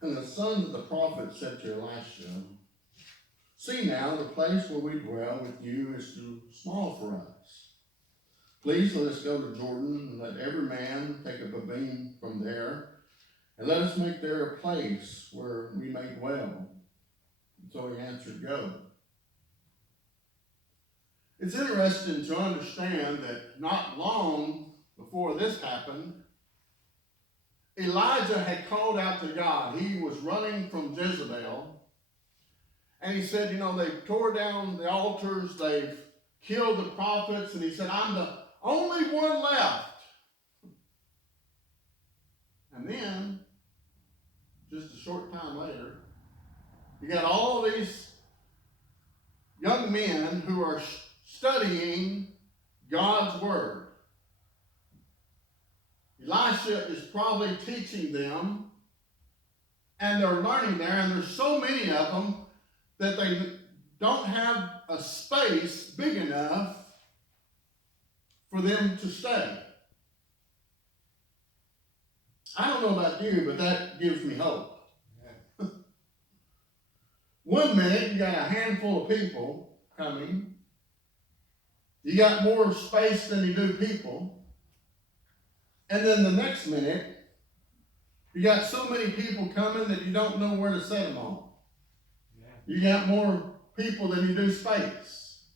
And the sons of the prophet said to Elisha, "See now, the place where we dwell with you is too small for us. Please let us go to Jordan, and let every man take up a beam from there, and let us make there a place where we may dwell." And so he answered, "Go." It's interesting to understand that not long before this happened, Elijah had called out to God. He was running from Jezebel. And he said, they've tore down the altars, they've killed the prophets, and he said, "I'm the only one left." And then, just a short time later, you got all these young men who are studying God's Word. Elisha is probably teaching them, and they're learning there, and there's so many of them that they don't have a space big enough for them to stay. I don't know about you, but that gives me hope. Yeah. One minute, you got a handful of people coming. You got more space than you do people. And then the next minute, you got so many people coming that you don't know where to set them on. Yeah. You got more people than you do space.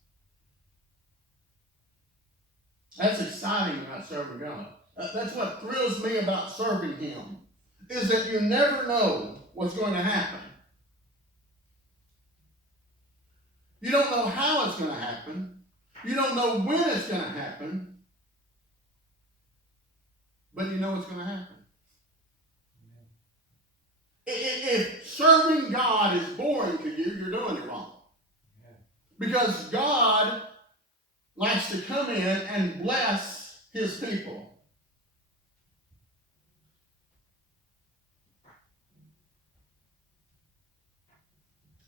That's exciting about serving God. That's what thrills me about serving Him, is that you never know what's going to happen. You don't know how it's going to happen. You don't know when it's going to happen. But you know it's going to happen. If serving God is boring to you, you're doing it wrong. Because God likes to come in and bless His people.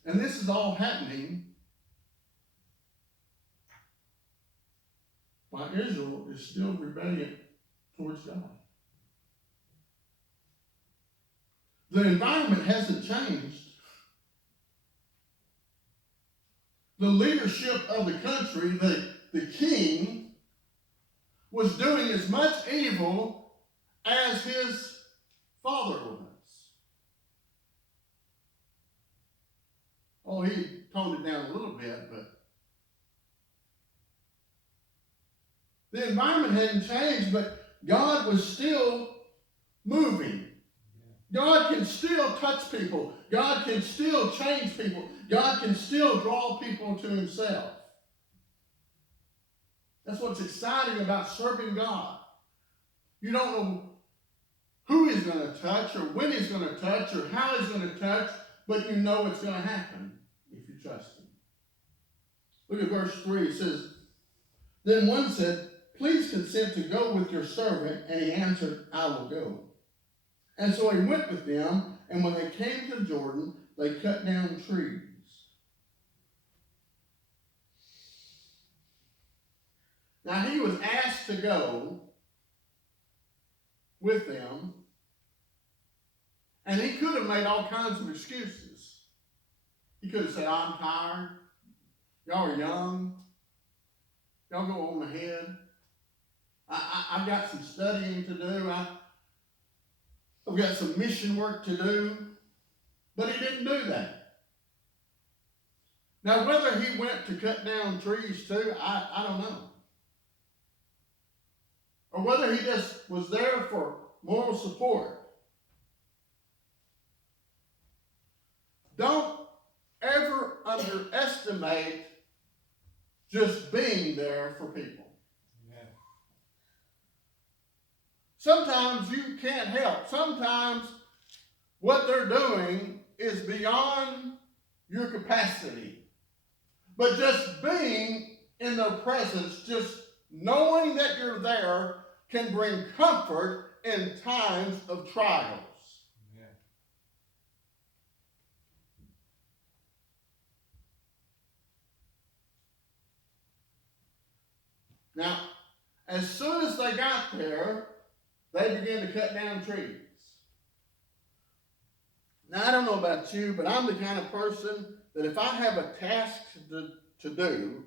And this is all happening while Israel is still rebellious towards God. The environment hasn't changed. The leadership of the country, the king, was doing as much evil as his father was. Oh, he toned it down a little bit, but the environment hadn't changed, but God was still moving. God can still touch people. God can still change people. God can still draw people to Himself. That's what's exciting about serving God. You don't know who He's going to touch, or when He's going to touch, or how He's going to touch, but you know it's going to happen if you trust Him. Look at verse 3. It says, "Then one said, 'Please consent to go with your servant.' And he answered, 'I will go.' And so he went with them, and when they came to Jordan, they cut down trees." Now he was asked to go with them, and he could have made all kinds of excuses. He could have said, "I'm tired. Y'all are young. Y'all go on ahead. I've got some studying to do. I've got some mission work to do." But he didn't do that. Now, whether he went to cut down trees too, I don't know. Or whether he just was there for moral support. Don't ever underestimate just being there for people. Sometimes you can't help. Sometimes what they're doing is beyond your capacity. But just being in their presence, just knowing that you're there, can bring comfort in times of trials. Yeah. Now, as soon as they got there, they began to cut down trees. Now, I don't know about you, but I'm the kind of person that if I have a task to do,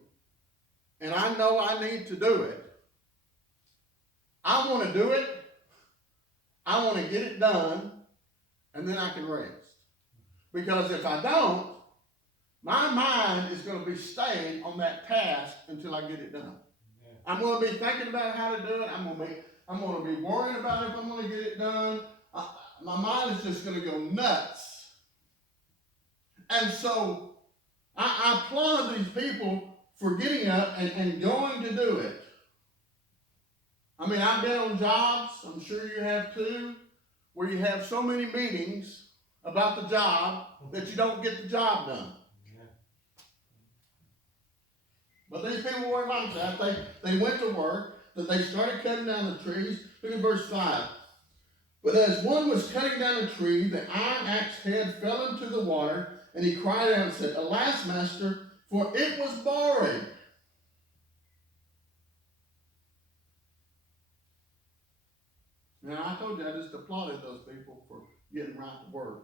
and I know I need to do it, I want to do it, I want to get it done, and then I can rest. Because if I don't, my mind is going to be staying on that task until I get it done. Yeah. I'm going to be thinking about how to do it. I'm going to be worrying about if I'm going to get it done. My mind is just going to go nuts. And so I applaud these people for getting up and going to do it. I mean, I've been on jobs, I'm sure you have too, where you have so many meetings about the job that you don't get the job done. But these people weren't like that. They went to work, that they started cutting down the trees. Look at verse 5. But as one was cutting down a tree, the iron axe head fell into the water, and he cried out and said, Alas, master, for it was borrowed. Now, I told you I just applauded those people for getting right to work.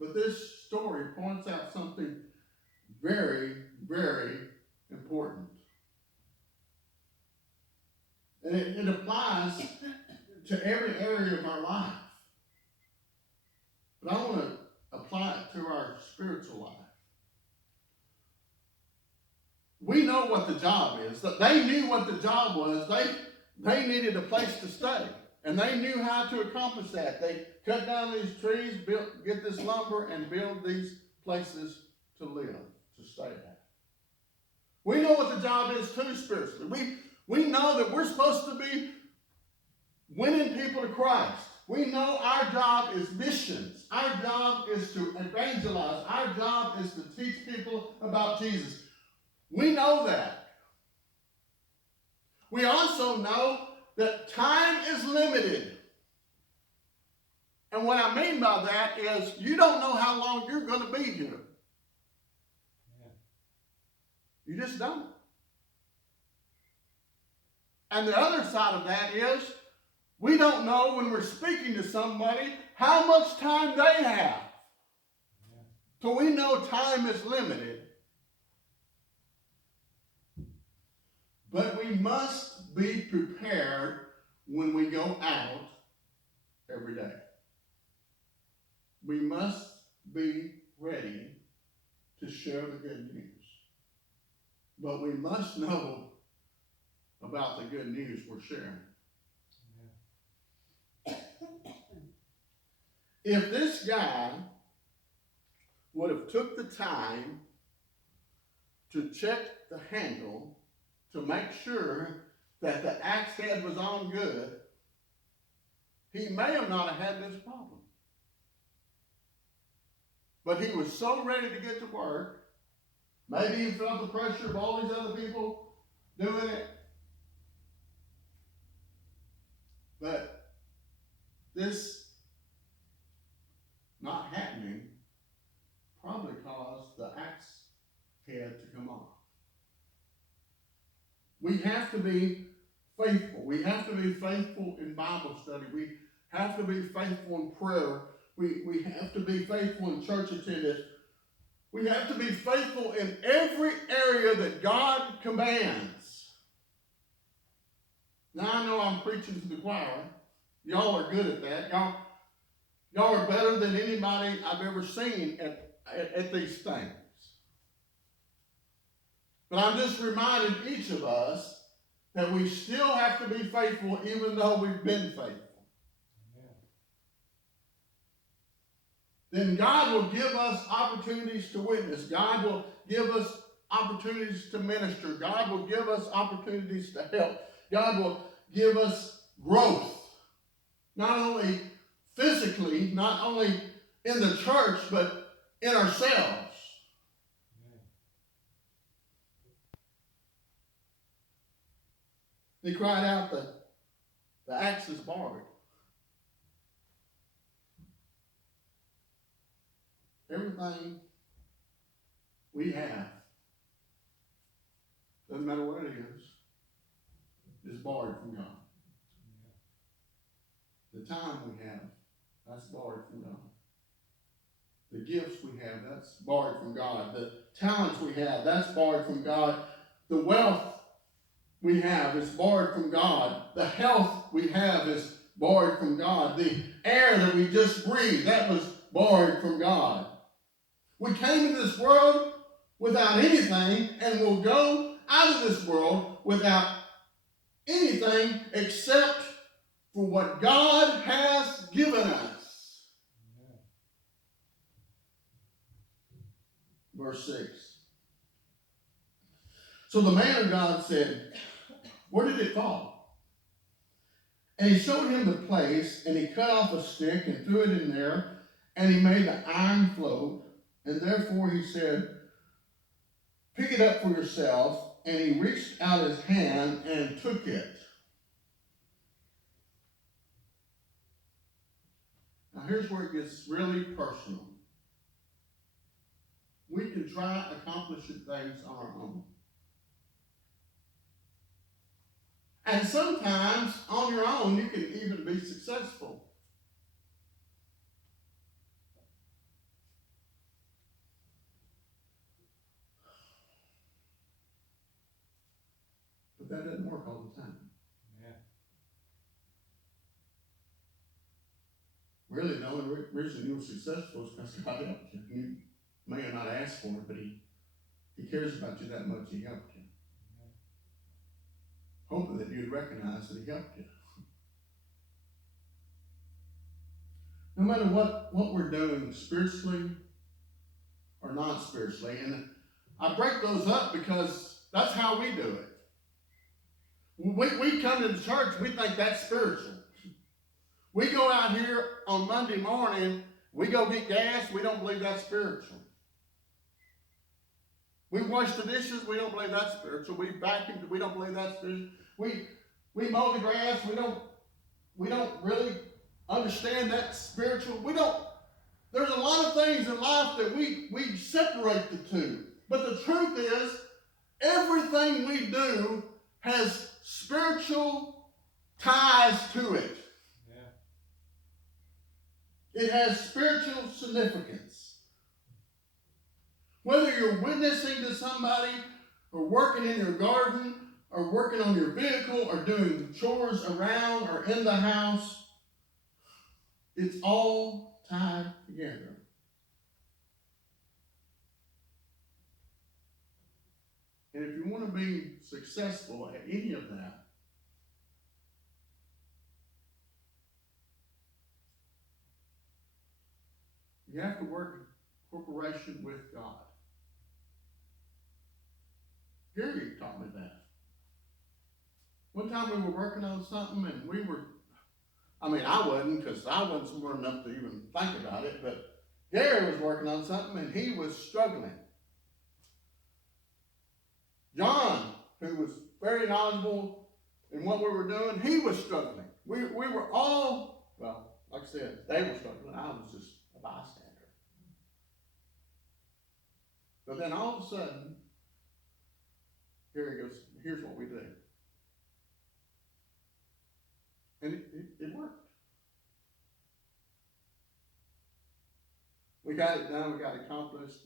But this story points out something very, very important. And it applies to every area of our life. But I want to apply it to our spiritual life. We know what the job is. They knew what the job was. They needed a place to stay. And they knew how to accomplish that. They cut down these trees, get this lumber, and build these places to live, to stay at. We know what the job is too spiritually. We know that we're supposed to be winning people to Christ. We know our job is missions. Our job is to evangelize. Our job is to teach people about Jesus. We know that. We also know that time is limited. And what I mean by that is you don't know how long you're going to be here. You just don't. And the other side of that is we don't know when we're speaking to somebody how much time they have. So we know time is limited. But we must be prepared when we go out every day. We must be ready to share the good news. But we must know about the good news we're sharing. If this guy would have took the time to check the handle to make sure that the axe head was on good, he may have not had this problem. But he was so ready to get to work. Maybe he felt the pressure of all these other people doing it. But this not happening probably caused the axe head to come off. We have to be faithful. We have to be faithful in Bible study. We have to be faithful in prayer. We have to be faithful in church attendance. We have to be faithful in every area that God commands. Now, I know I'm preaching to the choir. Y'all are good at that. Y'all are better than anybody I've ever seen at these things. But I'm just reminding each of us that we still have to be faithful even though we've been faithful. Then God will give us opportunities to witness. God will give us opportunities to minister. God will give us opportunities to help. God will give us growth. Not only physically, not only in the church, but in ourselves. He cried out that the axe is borrowed. Everything we have, doesn't matter what it is borrowed from God. The time we have That's borrowed from God. The gifts we have, that's borrowed from God. The talents we have, that's borrowed from God. The wealth we have is borrowed from God. The health we have is borrowed from God. The air that we just breathe, that was borrowed from God. We came into this world without anything and will go out of this world without anything except for what God has given us. Verse 6. So the man of God said, where did it fall? And he showed him the place, and he cut off a stick and threw it in there, and he made the iron float. And therefore he said, pick it up for yourself. And he reached out his hand and took it. Now here's where it gets really personal. We can try accomplishing things on our own. And sometimes on your own you can even be successful. But that doesn't work all the time. Yeah. Really, the only reason you were successful is because God helped you. You may have not asked for it, but He cares about you that much. He helped you. Hoping that you'd recognize that He helped you. No matter what we're doing spiritually or not spiritually, and I break those up because that's how we do it. We come to the church, we think that's spiritual. We go out here on Monday morning, we go get gas, we don't believe that's spiritual. We wash the dishes, we don't believe that's spiritual. We vacuum, we don't believe that's spiritual. We mow the grass, we don't really understand that spiritual. There's a lot of things in life that we separate the two. But the truth is, everything we do has spiritual ties to it. Yeah. It has spiritual significance. Whether you're witnessing to somebody, or working in your garden, or working on your vehicle, or doing chores around or in the house, it's all tied together. And if you want to be successful at any of that, you have to work in cooperation with God. Gary taught me that. One time we were working on something and I wasn't, because I wasn't smart enough to even think about it, but Gary was working on something and he was struggling. John, who was very knowledgeable in what we were doing, he was struggling. We were all, well, like I said, they were struggling. I was just a bystander. But then all of a sudden, Gary goes, here's what we do. And it worked. We got it done, we got it accomplished.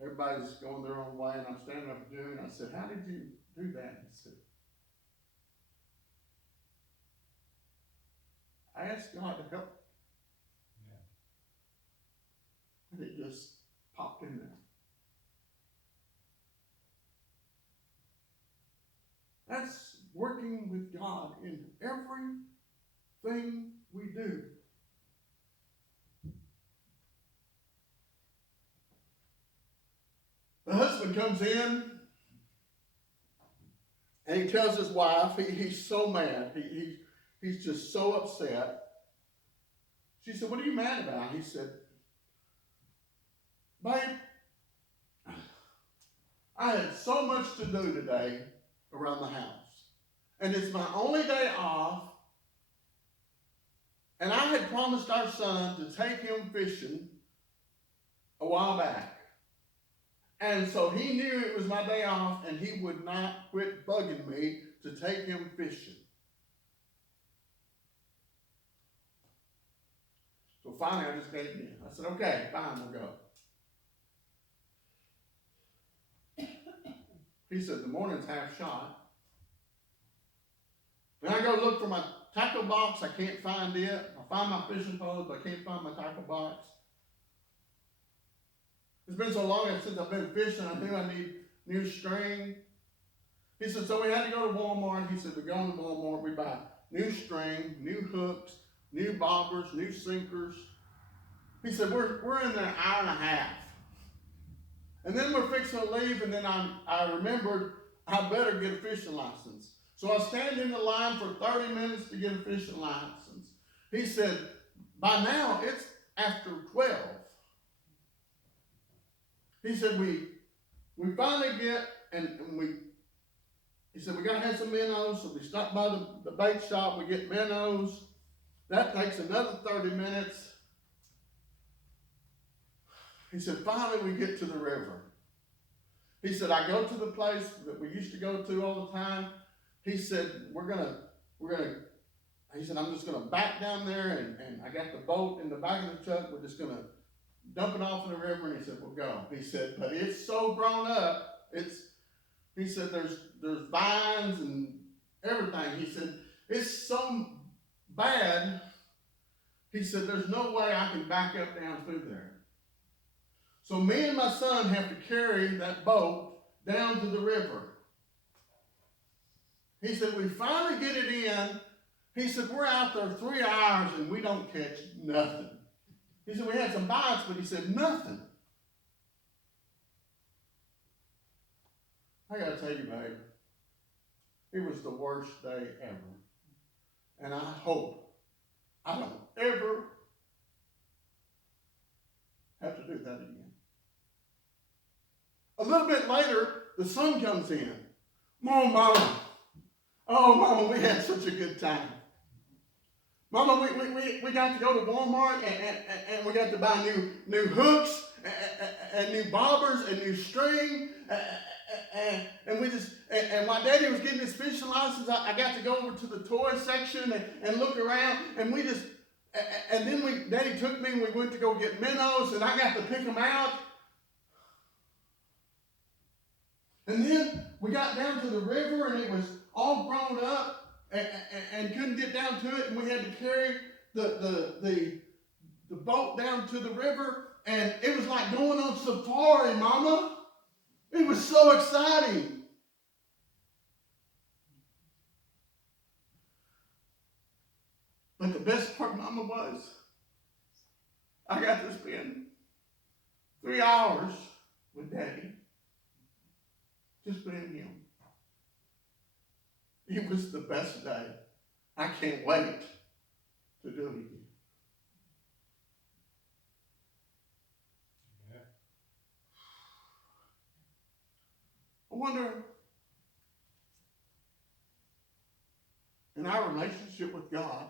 Everybody's going their own way, and I'm standing up doing it. I said, how did you do that? He said, I asked God to help. Yeah. And it just popped in there. That's working with God in everything we do. The husband comes in and he tells his wife, he's so mad. He's just so upset. She said, what are you mad about? He said, babe, I had so much to do today around the house. And it's my only day off. And I had promised our son to take him fishing a while back. And so he knew it was my day off, and he would not quit bugging me to take him fishing. So finally I just gave in. I said, okay, fine, we'll go. He said, the morning's half shot. Then I go look for my tackle box. I can't find it. I find my fishing poles, but I can't find my tackle box. It's been so long since I've been fishing, I knew I need new string. He said, so we had to go to Walmart. He said, we go to Walmart, we buy new string, new hooks, new bobbers, new sinkers. He said, we're in there an hour and a half. And then we're fixing to leave, and then I remembered I better get a fishing license. So I stand in the line for 30 minutes to get a fishing license. He said, by now it's after 12. He said, we finally get, he said, we got to have some minnows. So we stop by the bait shop, we get minnows. That takes another 30 minutes. He said, finally we get to the river. He said, I go to the place that we used to go to all the time. He said, he said, I'm just going to back down there, and I got the boat in the back of the truck. We're just going to dump it off in the river. And he said, we'll go. He said, but it's so grown up. He said, there's vines and everything. He said, it's so bad. He said, there's no way I can back up down through there. So me and my son have to carry that boat down to the river. He said, we finally get it in. He said, we're out there 3 hours and we don't catch nothing. He said, we had some bites, but he said, nothing. I got to tell you, babe, it was the worst day ever. And I hope I don't ever have to do that again. A little bit later, the son comes in. Mama. Oh, Mama, we had such a good time. Mama, we got to go to Walmart and we got to buy new hooks and new bobbers and new string. And my daddy was getting his fishing license. I got to go over to the toy section and look around. And then Daddy took me and we went to go get minnows and I got to pick them out. And then we got down to the river and it was all grown up and couldn't get down to it, and we had to carry the boat down to the river, and it was like going on safari, Mama. It was so exciting. But the best part, Mama, was I got to spend 3 hours with Daddy. Just being him. It was the best day. I can't wait to do it again. Yeah. I wonder, in our relationship with God,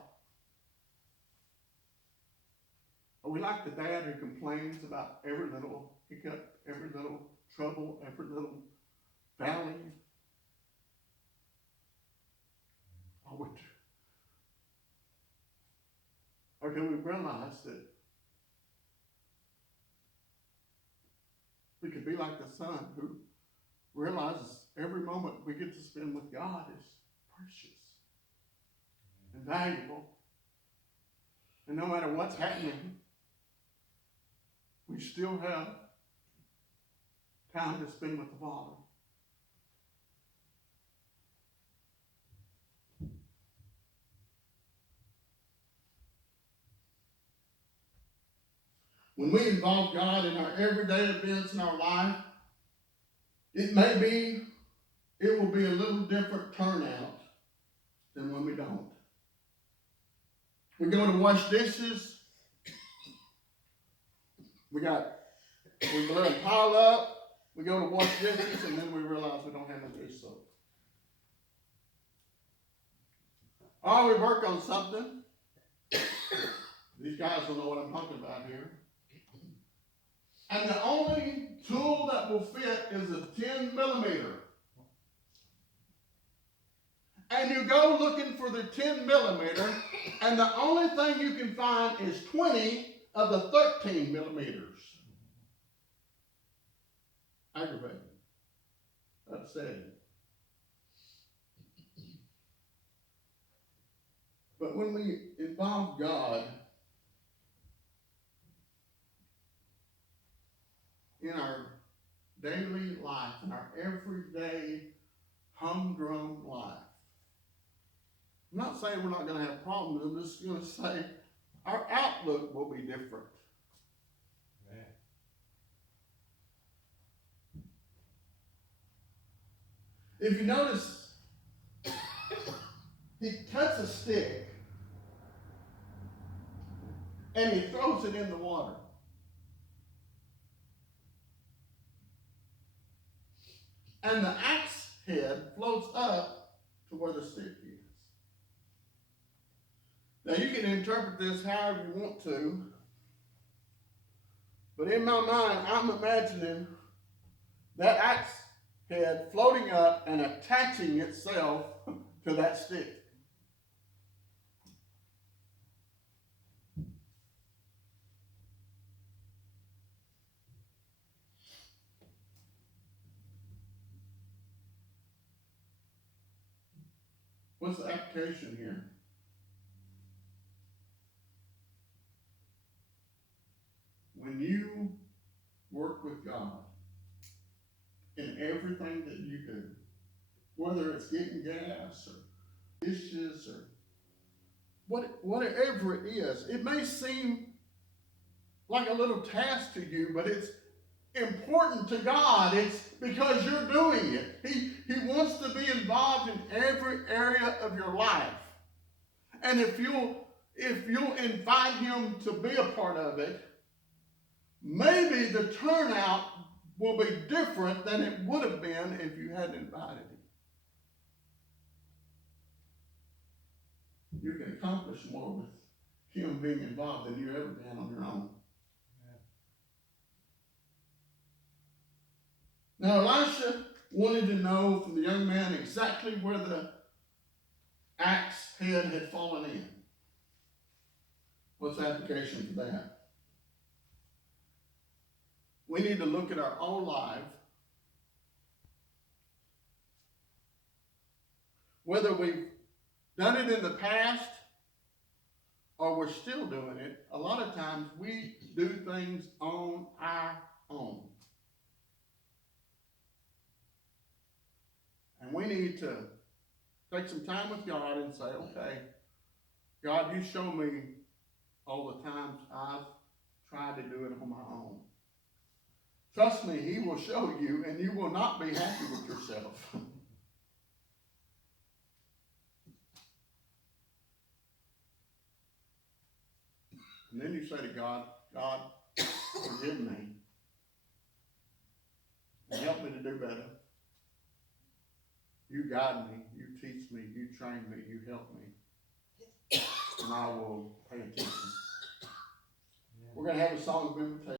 are we like the dad who complains about every little hiccup, every little trouble, every little valley? Or do we realize that we could be like the son who realizes every moment we get to spend with God is precious and valuable. And no matter what's happening, we still have time to spend with the Father. When we involve God in our everyday events in our life, it will be a little different turnout than when we don't. We go to wash dishes. We let them pile up. We go to wash dishes, and then we realize we don't have no dish soap. Or we work on something. These guys don't know what I'm talking about here. And the only tool that will fit is a 10 millimeter. And you go looking for the 10 millimeter, and the only thing you can find is 20 of the 13 millimeters. Aggravating. Upsetting. But when we involve God in our daily life, in our everyday humdrum life, I'm not saying we're not going to have problems. I'm just going to say our outlook will be different. Amen. If you notice, he cuts a stick and he throws it in the water. And the axe head floats up to where the stick is. Now you can interpret this however you want to, but in my mind, I'm imagining that axe head floating up and attaching itself to that stick. What's the application here? When you work with God in everything that you do, whether it's getting gas or dishes or whatever it is, it may seem like a little task to you, but it's important to God. It's because you're doing it. He wants to be involved in every area of your life. And if you'll invite him to be a part of it, maybe the turnout will be different than it would have been if you hadn't invited him. You can accomplish more with him being involved than you ever been on your own. Now, Elisha wanted to know from the young man exactly where the axe head had fallen in. What's the application for that? We need to look at our own life, whether we've done it in the past or we're still doing it. A lot of times we do things on our own. And we need to take some time with God and say, okay, God, you show me all the times I've tried to do it on my own. Trust me, he will show you, and you will not be happy with yourself. And then you say to God, God, forgive me. And help me to do better. You guide me, you teach me, you train me, you help me. And I will pay attention. We're going to have a song of invitation.